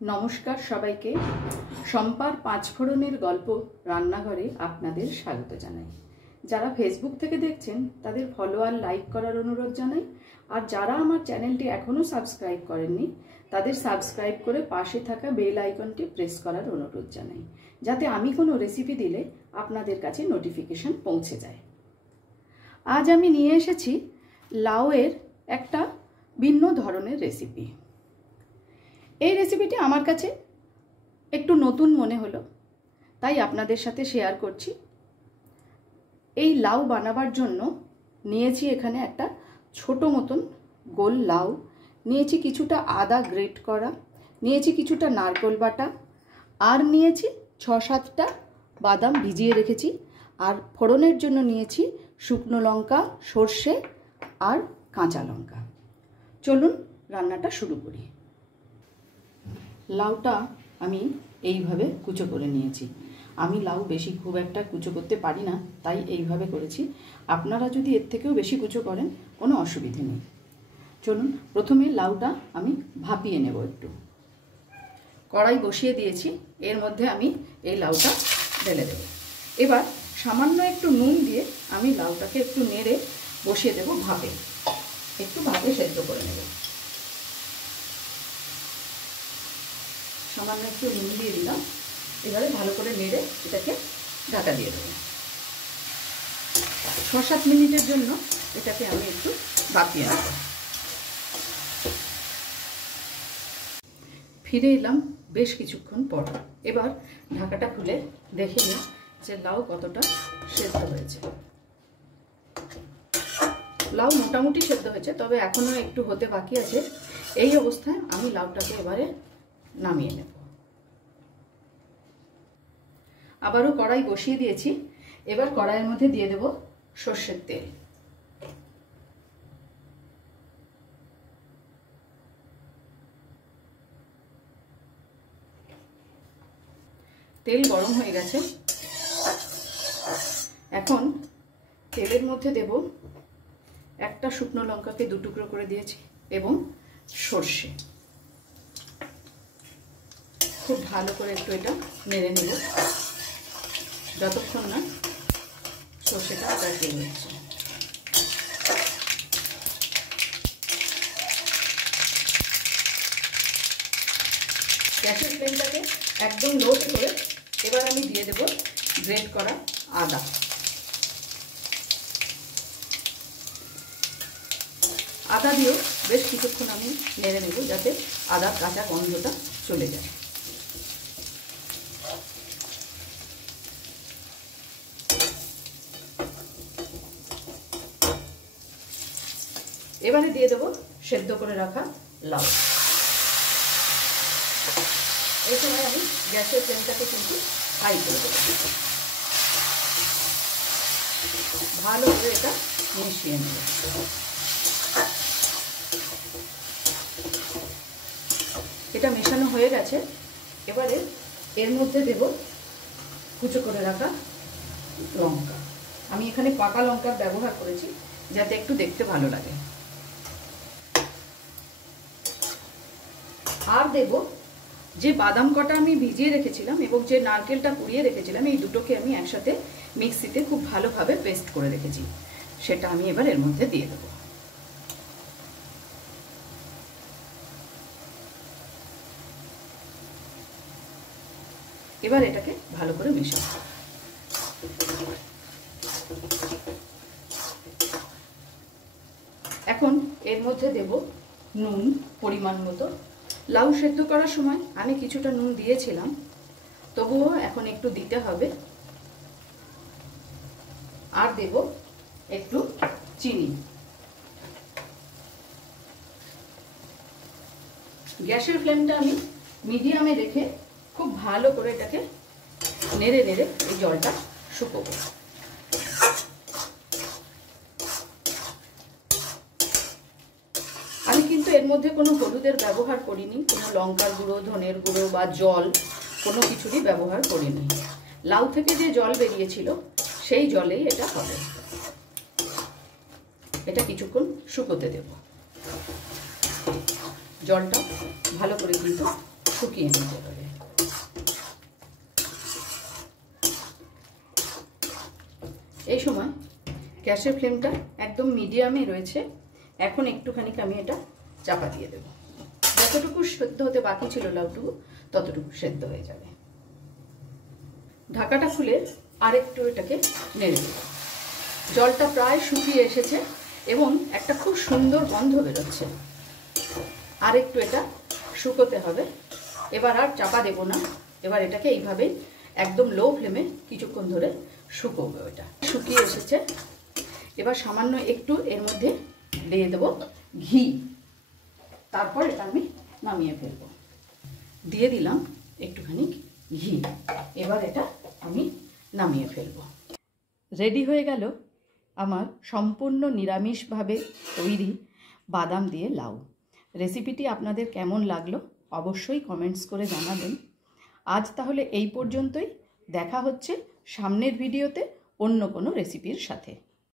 নমস্কার সবাইকে। শম্পার পাঁচফোড়নের গল্প রান্নাঘরে আপনাদের স্বাগত জানাই। যারা ফেসবুক থেকে দেখছেন তাদের ফলো আর লাইক করার অনুরোধ জানাই, আর যারা আমার চ্যানেলটি এখনও সাবস্ক্রাইব করেননি তাদের সাবস্ক্রাইব করে পাশে থাকা বেল আইকনটি প্রেস করার অনুরোধ জানাই, যাতে আমি কোনো রেসিপি দিলে আপনাদের কাছে নোটিফিকেশন পৌঁছে যায়। আজ আমি নিয়ে এসেছি লাউয়ের একটা ভিন্ন ধরনের রেসিপি। এই রেসিপিটি আমার কাছে একটু নতুন মনে হলো, তাই আপনাদের সাথে শেয়ার করছি। এই লাউ বানাবার জন্য নিয়েছি এখানে একটা ছোট মতন গোল লাউ, নিয়েছি কিছুটা আদা গ্রেট করা, নিয়েছি কিছুটা নারকেল বাটা, আর নিয়েছি 6-7টা বাদাম ভিজিয়ে রেখেছি, আর ফোড়নের জন্য নিয়েছি শুকনো লঙ্কা, সর্ষে আর কাঁচা লঙ্কা। চলুন রান্নাটা শুরু করি। লাউটা আমি এইভাবে কুচো করে নিয়েছি। আমি লাউ বেশি খুব একটা কুচো করতে পারি না, তাই এইভাবে করেছি। আপনারা যদি এর থেকেও বেশি কুচো করেন কোনো অসুবিধে নেই। চলুন প্রথমে লাউটা আমি ভাপিয়ে নেব। একটু কড়াই বসিয়ে দিয়েছি, এর মধ্যে আমি এই লাউটা ঢেলে দেব। এবার সামান্য একটু নুন দিয়ে আমি লাউটাকে একটু নেড়ে বসিয়ে দেব ভাপে, একটু ভাপে সেদ্ধ করে নেব। সামান্য একটু নুন দিয়ে দিলাম, এবারে ভালো করে নেড়ে এটাকে ঢাকা দিয়ে দেবো। 6-7 মিনিটের জন্য এটাকে আমি একটু ভাপিয়ে নেব। ফিরে এলাম বেশ কিছুক্ষণ পর। এবার ঢাকাটা খুলে দেখে নিই যে লাউ কতটা সেদ্ধ হয়েছে। লাউ মোটামুটি সেদ্ধ হয়েছে, তবে এখনও একটু হতে বাকি আছে। এই অবস্থায় আমি লাউটাকে এবারে নামিয়ে নেব। আবারও কড়াই বসিয়ে দিয়েছি। এবার কড়াইয়ের মধ্যে দিয়ে দেব সর্ষের তেল। তেল গরম হয়ে গেছে। এখন তেলের মধ্যে দেব একটা শুকনো লঙ্কাকে 2 টুকরো করে দিয়েছি এবং সর্ষে। খুব ভালো করে একটু এটা নেড়ে নেব যতক্ষণ না সর্ষেটা আদা দিয়ে হচ্ছে। গ্যাসের ফ্লেমটাকে একদম লো করে এবার আমি দিয়ে দেব গ্রেট করা আদা। আদা দিয়েও বেশ কিছুক্ষণ আমি নেড়ে নেব, যাতে আদার কাঁচা গন্ধটা চলে যায়। এবারে দিয়ে দেব সেদ্ধ করে রাখা লাউ। এই সময় আমি গ্যাসের ফ্লেমটাকে কিন্তু হাই করে দেব। ভালো করে এটা মিশিয়ে নেব। এটা মেশানো হয়ে গেছে। এবারে এর মধ্যে দেব কুচো করে রাখা লঙ্কা। আমি এখানে পাকা লঙ্কার ব্যবহার করেছি, যাতে একটু দেখতে ভালো লাগে। আর দেব যে বাদাম কটা আমি ভিজিয়ে রেখেছিলাম এবং যে নারকেলটা পুড়িয়ে রেখেছিলাম, এই দুটোকে আমি একসাথে মিক্সিতে খুব ভালোভাবে পেস্ট করে রেখেছি, সেটা আমি এবার এর মধ্যে দিয়ে দেব। এবার এটাকে ভালো করে মেশাবো। এখন এর মধ্যে দেব নুন পরিমাণ মতো। লাউ সেদ্ধ করার সময় আমি কিছুটা নুন দিয়েছিলাম, তবুও এখন একটু দিতে হবে। আর দেব একটু চিনি। গ্যাসের ফ্লেমটা আমি মিডিয়ামে রেখে খুব ভালো করে এটাকে নেড়ে নেড়ে এই জলটা শুকোবো। আমি কিন্তু এর মধ্যে কোনো হলুদের ব্যবহার করিনি, কোনো লঙ্কার গুঁড়ো, ধনের গুঁড়ো বা জল কোনো কিছুরই ব্যবহার করিনি। লাউ থেকে যে জল বেরিয়েছিল সেই জলেই এটা হবে। এটা কিছুক্ষণ শুকোতে দেব। জলটা ভালো করে কিন্তু শুকিয়ে নিতে হবে। এই সময় গ্যাসের ফ্লেমটা একদম মিডিয়ামে রয়েছে। এখন একটুখানি আমি এটা চাপা দিয়ে দেব। যতটুকু সেদ্ধ হতে বাকি ছিল লাউটুকু ততটুকু সেদ্ধ হয়ে যাবে। ঢাকাটা খুলে আরেকটু এটাকে নেড়ে দেব। জলটা প্রায় শুকিয়ে এসেছে এবং একটা খুব সুন্দর গন্ধ বেরোচ্ছে। আরেকটু এটা শুকোতে হবে। এবার আর চাপা দেব না, এবার এটাকে এইভাবেই একদম লো ফ্লেমে কিছুক্ষণ ধরে শুকোবে। এটা শুকিয়ে এসেছে। এবার সামান্য একটু এর মধ্যে দিয়ে দেব ঘি, তারপর এটা আমি নামিয়ে ফেলব। দিয়ে দিলাম একটুখানি ঘি। এবার এটা আমি নামিয়ে ফেলব। রেডি হয়ে গেল আমার সম্পূর্ণ নিরামিষভাবে তৈরি বাদাম দিয়ে লাউ। রেসিপিটি আপনাদের কেমন লাগলো অবশ্যই কমেন্টস করে জানাবেন। আজ তাহলে এই পর্যন্তই। দেখা হচ্ছে সামনের ভিডিওতে অন্য কোনো রেসিপির সাথে।